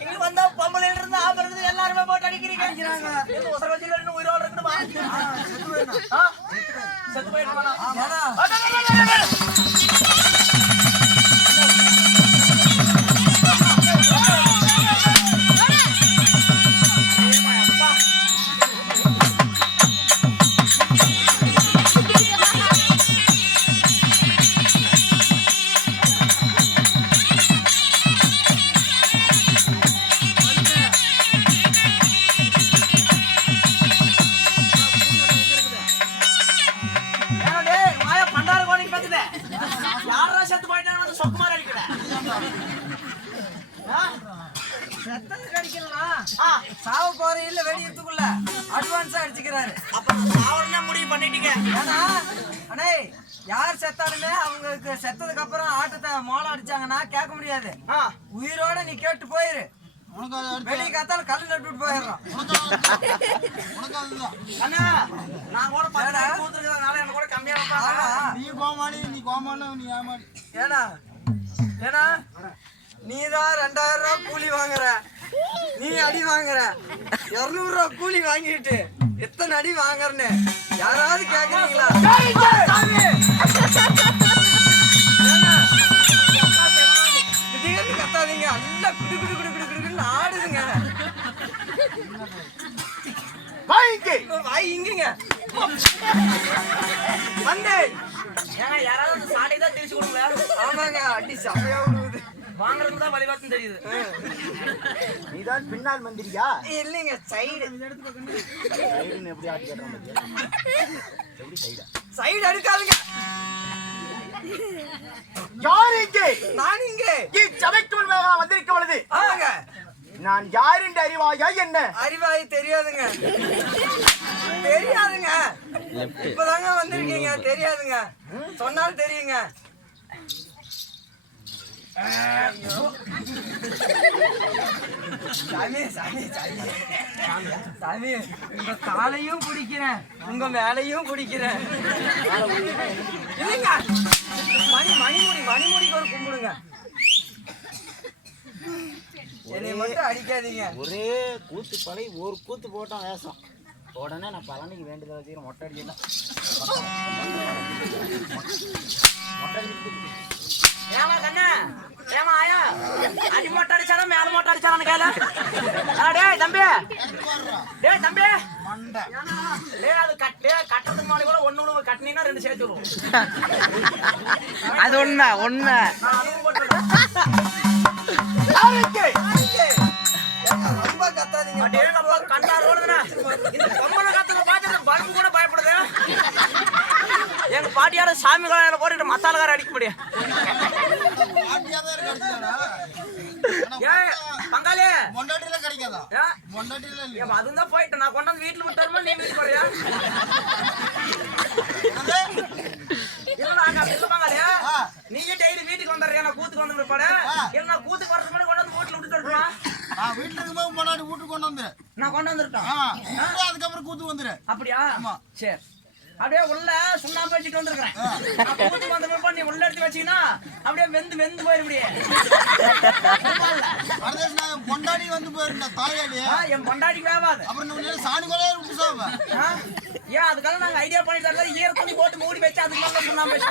இங்க வந்தா பொம்பளை இருந்து ஆம்பளை இருந்து எல்லாருமே போட்டு அடிக்கிறீங்க. உசர வச்சு இன்னும் உயிரோட இருக்கணுமா ஆ, செத்து போயிட்டு ஏன்னா சொக்கு மாதிரி அடிக்கிற? சாவ போறையில வெடிக்கிறதுக்குள்ள அட்வான்ஸா அடிச்சுக்கிறாரு. அப்ப சாவரமே முடிவு பண்ணிட்டீங்க. ஏன்னா அண்ணே யார் செத்தாலுமே அவங்களுக்கு செத்ததுக்கு அப்புறம் ஆட்டத்தை மோளம் அடிச்சாங்கன்னா கேட்க முடியாது. ஆ, உயிரோட நீ கேட்டு போயிரு. வெளியே காத்தால கல் நட்டுட்டு போயிடுறோம். அண்ணா, நான் கூட கூத்துருக்கறதுனால எனக்கு கூட கம்மியா நீ கோமாளி நீ கோமாளி நீ ஏமாளி. ஏன்னா ஏன்னா நீ தான் ரெண்டாயிரம் ரூபாய் கூலி வாங்குற. நீ அடி வாங்குற. இருநூறு ரூபாய் கூலி வாங்கிட்டு எத்தனை அடி வாங்குறன்னு யாராவது கேக்குறீங்களா? திடீர்னு கத்தாதீங்க. நல்லா குடு குடு குடு குடு குடுன்னு ஆடுதுங்க. வாய் இங்கங்க. வந்து யாராவது தான் திருச்சி. ஆமாங்க அடி செமையா விடுவது வாங்குறதுக்கு தான் வழிபாட்டுன்னு தெரியுது. நீதான் பின்னால் மந்திரியா? இல்லைங்க சைடு சைடுன்னு எப்படி ஆட்டி கேட்டான் பாத்தியா? எப்படி சைடா சைடு எடுக்காதுங்க யார் இங்கே? நான் இங்க. இச்சபைக்கு முன்பாக வந்திருக்க பொழுது. ஆமாங்க. நான் யார் என்று அறிவாயா என்ன? அறிவாய் தெரியாதுங்க. தெரியாதுங்க. இப்பதாங்க வந்திருக்கீங்க தெரியாதுங்க. சொன்னாலும் தெரியுங்க. சாமி சாமி சாமி. சாமி உங்க காலையும் குடிக்கிறேன். உங்க மேலையும் குடிக்கிறேன். இல்லைங்க. மணி மணிமுடி மணிமுடிக்கு ஒரு கும்பிடுங்க. என்னை மட்டும் அடிக்காதீங்க. ஒரே கூத்து பழை ஒரு கூத்து போட்டான் வேஷம். உடனே நான் பழனிக்கு வேண்டியதை வச்சுக்கிறேன் மொட்டை அடிக்கலாம் மொட்டை ஏமா கண்ணா ஏமா ஆயா? அடி மொட்டை அடிச்சாரா மேல மொட்டை அடிச்சாரான்னு கேள. டேய் தம்பி. டேய் தம்பி. அது கட் டேய் கட்டறதுக்கு முன்னாடி கூட ஒண்ணு ஒண்ணு கட்டினீங்கன்னா ரெண்டு சேர்த்து விடுவோம். அது உண்மை உண்மை. கத்தாதீங்க. இந்த பொம்பளை பார்த்து பல்பு கூட பயப்படுது. எங்க பாட்டியார சாமி கோயில போட்டுட்டு மசாலக்கார அடிக்க முடியும் பங்காளி. மொண்டாட்டில கிடைக்காதா? மொண்டாட்டில போயிட்டு. நான் கொண்டாந்து வீட்டுல விட்டாருமா நீ வீட்டுக்கு போறியா இல்ல பங்காளியா நீங்க டெய்லி வீட்டுக்கு வந்துடுறியா? நான் கூத்துக்கு வந்து பிற்பாடு இல்ல நான் கூத்துக்கு வரதுக்கு முன்னாடி கொண்டாந்து வீட்டுல விட்டுட்டு வரட்டுமா ஆ, வீட்டுல இருக்கும்போது முன்னாடி வீட்டுக்கு கொண்டு வந்து நான் கொண்டு வீட்டுல அதுக்கப்புறம் கூத்து வந்துரு. அப்படியா? சரி. அப்படியே உள்ள சுண்ணாம்பு வச்சுட்டு வந்திருக்கிறேன் நான் கூத்துக்கு வந்த பிற்பாடு நீ உள்ள எடுத்து வச்சீங்கன்னா அப்படியே வெந்து வெந்து போயிருப்படியே பொண்டாடி வந்து போயிருந்த தாயாடி என் பொண்டாட்டிக்கு வேவாது. அப்புறம் சாணி கொலையே விட்டு? ஏன் அதுக்காக நாங்க ஐடியா பண்ணி தரல ஈர துணி போட்டு மூடி வச்சு அதுக்கு மேல சுண்ணாம்பு வச்சு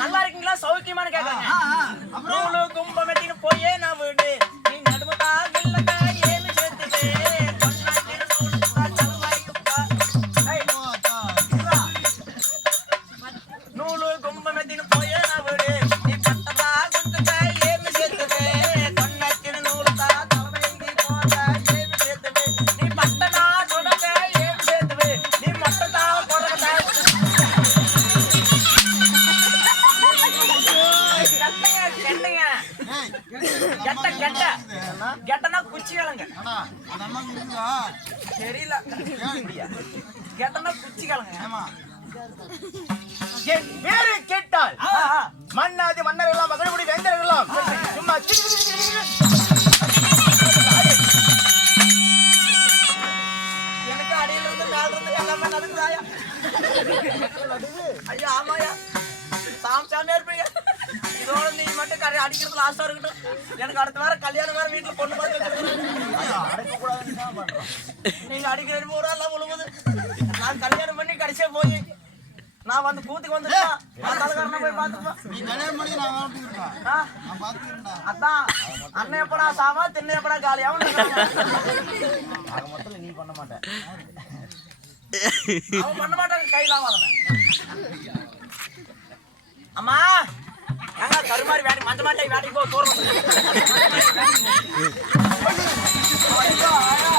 நல்லா இருக்கீங்களா? சௌக்கியமானு கேக்குறாங்க. நூలు அந்த அம்மாவுக்கு இருக்குதா? தெரியல. கேட்டனா குச்சி ஏம்மா, என் பேரை கேட்டால். மன்னாதி மன்னர் எல்லாம் மகனுடைய வேந்தர் எல்லாம் சும்மா. எனக்கு அடியில இருந்து மேல இருந்து எல்லாமே நடக்குதாயா ஐயா ஆமாயா சாமி சாமியா இருப்பீங்க இதோட நீ மட்டும் கரை அடிக்கிறதுல ஆசை இருக்கட்டும். எனக்கு அடுத்த வாரம் கல்யாணம் வேற வீட்டுல பொண்ணு பார்த்து. நீங்க அடிக்கிற பூரா எல்லாம் உழுவுது. நான் கல்யாணம் பண்ணி கடைசியா போய் நான் வந்து கூத்துக்கு வந்துட்டேன்? தலைக்காரனை போய் பார்த்துப்பேன். நீ கல்யாணம் பண்ணி நான் வாழ்த்துக்கிறேன்டா. ஆ, நான் பார்த்துக்கிறேன்டா. அதான். அண்ணன் எப்படா சாமா திண்ணை எப்படா காலியாவும் ஆக மொத்தத்துல நீ பண்ண மாட்ட அவன் பண்ண மாட்டாங்க கையில ஆவாதவன் அம்மா! ஏங்க கருமாரி வேட்டி மஞ்ச மாட்டை வேட்டிக்கு போ தூரம் வந்து. ஐயோ, ஆயா.